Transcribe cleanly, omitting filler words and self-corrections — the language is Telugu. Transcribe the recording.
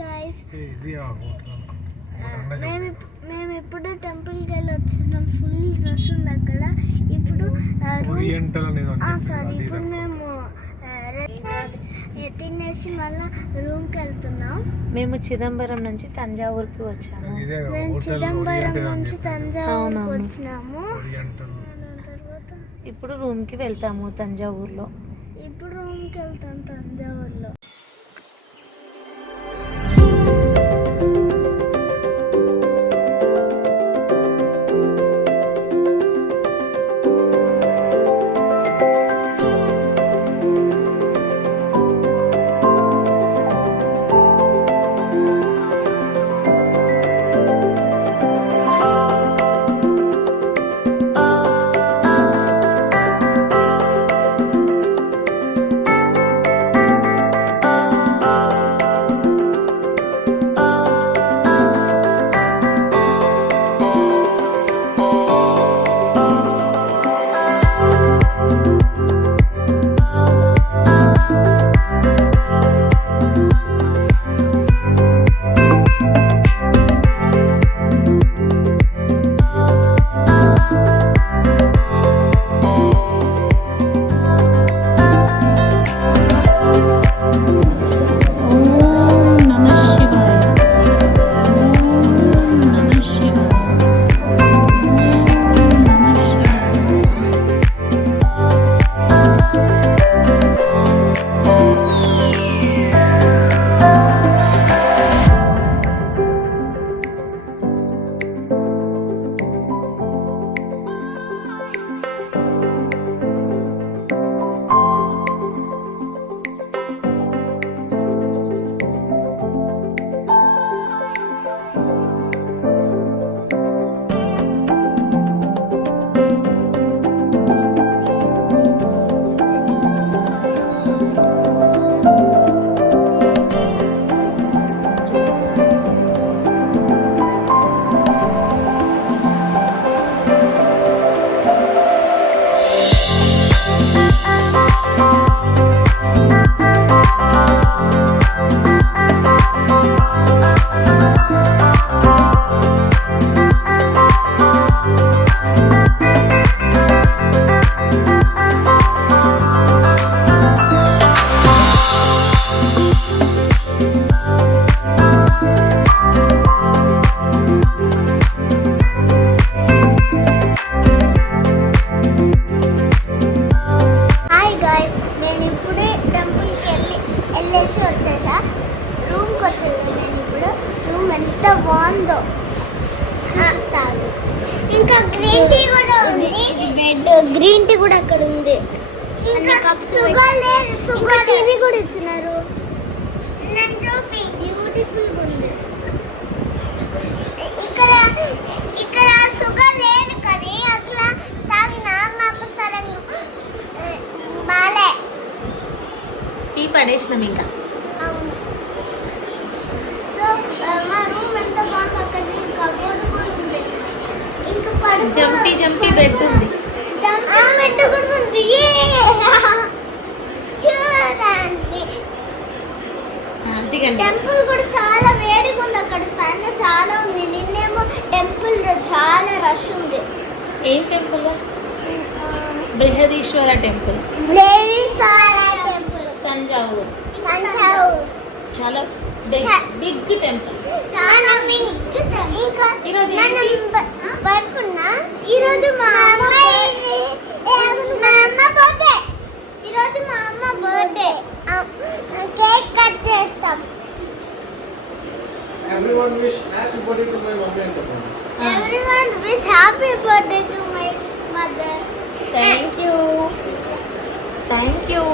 గైస్, మేము ఇప్పుడు టెంపుల్కి వెళ్ళి వచ్చినాం. ఫుల్ రష్ ఉంది అక్కడ. ఇప్పుడు ఇప్పుడు మేము తినేసి మళ్ళీ రూమ్కి వెళ్తున్నాం. మేము చిదంబరం నుంచి తంజావూరుకి వచ్చాము. మేము చిదంబరం నుంచి తంజావూరుకి వచ్చినాము. ఇప్పుడు రూమ్కి వెళ్తాము తంజావూరులో. ఇప్పుడు రూమ్కి వెళ్తాం తంజావూరులో. వచ్చేసా రూమ్కి వచ్చేసా. నేను ఇప్పుడు రూమ్ ఎంత బాగుందో చూస్తాను. ఇంకా గ్రీన్ టీ కూడా ఉంది. బెడ్ గ్రీన్ టీ కూడా అక్కడ ఉంది. ఇంకా షుగర్ లేదు, షుగర్ టీవీ కూడా ఇచ్చినారు. బ్యూటిఫుల్ ఉంది. ఇక్కడ షుగర్ లేదు కానీ అట్లా తాగినా మా సరంగా బాలే టీ పడేసినాం ఇంకా. సో మా రూమ్ ఎంత బాగుంది. అక్కడ కబోర్డ్ కూడా ఉంది. ఇంకా జంపీ బెడ్ ఉంది. బెడ్ కూడా ఉంది. చూడండి టెంపుల్ కూడా చాలా వేడిగా ఉంది. అక్కడ ఫ్యాన్ చాలా ఉంది. నిన్నేమో టెంపుల్ చాలా రష్ ఉంది. ఏం టెంపుల్? బృహదీశ్వర టెంపుల్. తంజావూరు చాలా బిగ్ టెంపుల్. చాలా బిగ్. ఈరోజు మా అమ్మ బర్త్డే. ఈరోజు మా అమ్మ బర్త్డే. కేక్ కట్ చేస్తాం. Everyone wish happy birthday to my mother and father. Everyone wish happy birthday to my mother. Thank you.